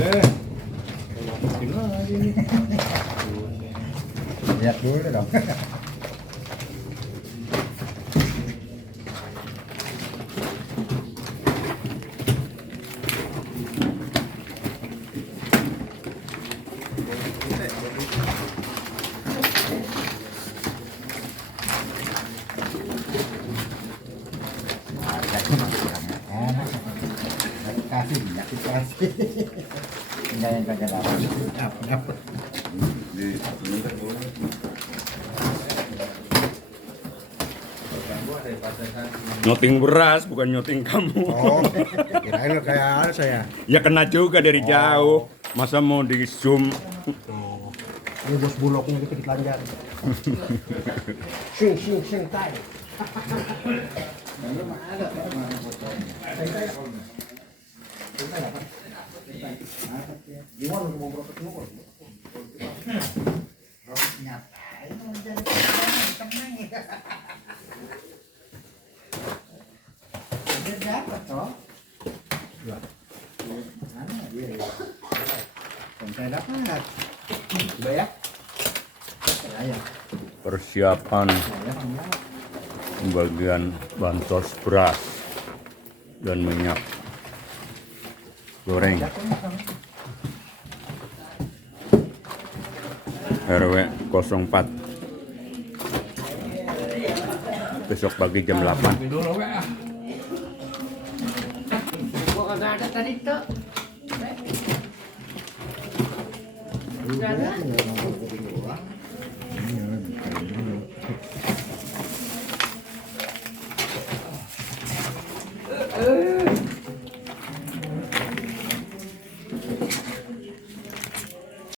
Masukin lagi nih. Lihat dulu dong. Kasih, kasih. Enggak yang kagak dapat. Nyoting beras bukan nyoting kamu. Oh, kirain lo kayak saya. Ya kena juga dari jauh. Masa mau di zoom? Ini bos bulognya dikit lanjut. Sing tai. Gimana mau berapa semua? Nyatain jadi tenang ya. Dia dapat toh. Ya. Mana dia ya? Saya dapat. Coba ya. Saya. Persiapan pembagian bansos beras dan minyak goreng. RW 04 besok pagi jam 8. Gua kagak ada tadi tuh. Udah ada.